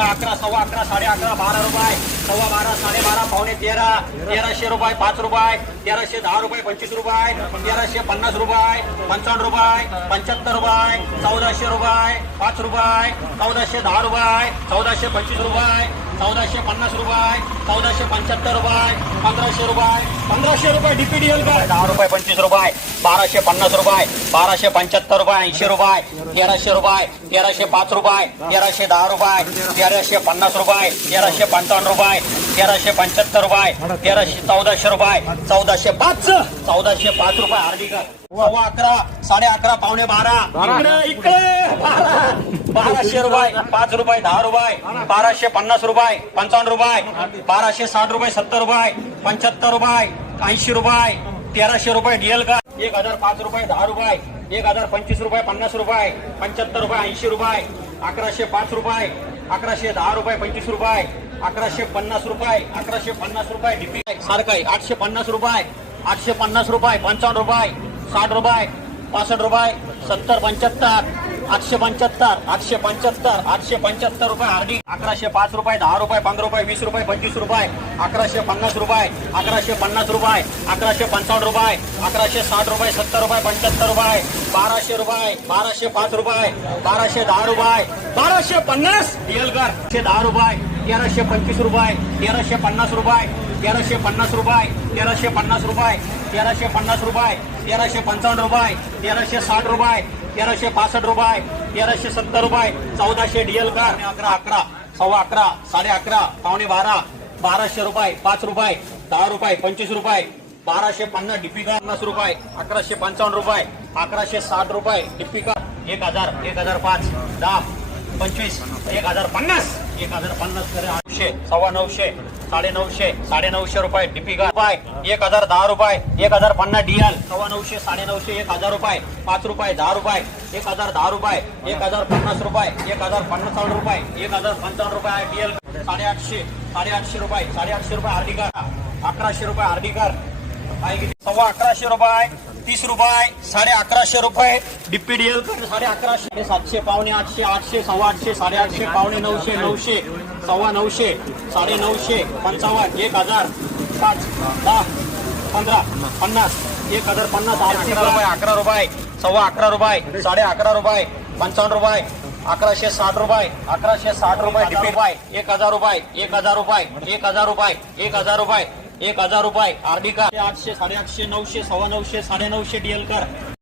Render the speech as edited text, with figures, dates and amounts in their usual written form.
11, सव्वा 11, साडे 11, 12 रुपये, सव्वा 12, साडे 12, पावणे 13, 1300 रुपये, 5 रुपये, 1310 रुपये, 25 रुपये, 1350 रुपये, 55 रुपये, 75 रुपये, 1400 रुपये, 5 रुपये, 1410 रुपये, 1425 रुपये, 1450 रुपये, 1475 रुपये, 1500 रुपये, 1500 रुपये डीपीडीएल का 10 रुपये, 25 रुपये, 1250 रुपये, 1275 रुपये, 80 रुपये, 1300 रुपये, 1305 रुपये, 1310 रुपये, 1350 रुपये, 1355 रुपये, 1375 रुपये, 1400 रुपये, 1405 रुपये आरडी का सव्वा 11, साडे 11, पावणे 12, इकडे 1200 रुपये, 5 रुपये, 10 रुपये, 1250 रुपये, 55 रुपये, 1260 रुपये, 70 रुपये, 75 रुपये, 80 रुपये, 1300 रुपये डीएल का 1005 रुपये, 10 रुपये, 1025 रुपये, 50 रुपये, 75 रुपये, 80 रुपये, 1105 रुपये, 1110 रुपये, 25 रुपये, 1150 रुपये, 1150 रुपये डीपी सारखं आहे 850 रुपये, 850 रुपये, 55 रुपये, 60 रुपये, 65 रुपये, 70, 75, 875, 875, 875 रुपये आरडी 1105 रुपये, 10 रुपये, 15 रुपये, 20 रुपये, 25 रुपये, 1150 रुपये, 1150 रुपये, 1155 रुपये, 1160 रुपये, 70 रुपये, 75 रुपये, 1200 रुपये, 1205 रुपये, 1210 रुपये, 1250 डीएल कर 10 रुपये, 1325 रुपये, 1350 रुपये, 1350 रुपये, 1350 रुपये, 1350 रुपये, 1355 रुपये, 1360 रुपये, 1365 रुपये, 1370 रुपये, 1400 डीएल कार 11, सव्वा 11, साडे 11, पावणे 12, 1200 रुपये, 5 रुपये, 10 रुपये, 25 रुपये, 1250 डीपी कार 50 रुपये, 1155 रुपये, 1160 रुपये डीपी कार 1000, 1005, 10, 25, 1050, 1050 करे 800, सव्वा 900, साडे 900, साडे 900 रुपये डीपी का 1010 रुपये, 1050 डीएल सव्वा 900, साडे 900, 1000 रुपये, 5 रुपये, 10 रुपये, 1010 रुपये, 1050 रुपये, 1055 रुपये, 1055 रुपये डीएल 850, 850 रुपये, 850 रुपये आरडी कार 1100 रुपये आरडी कार सव्वा 1100 रुपये, 30 रुपये, 1150 रुपये डीपीडीएल कर 1150, 700, पावणे 800, 800, सव्वा 800, 850, पावणे 900, 900, सव्वा 900, साडे 900, 55, 1000, 5, 10, 15, 50, 1050 आरसी रुपये 11 रुपये, सव्वा 11 रुपये, साडे 11 रुपये, 55 रुपये, 1160 रुपये, 1160 रुपये डीपी 1000 रुपये, 1000 रुपये, 1000 रुपये, 1000 रुपये, 1000 रुपये आरडी का 800, 850, 900, सव्वा 900, साडे 900 डीएल कर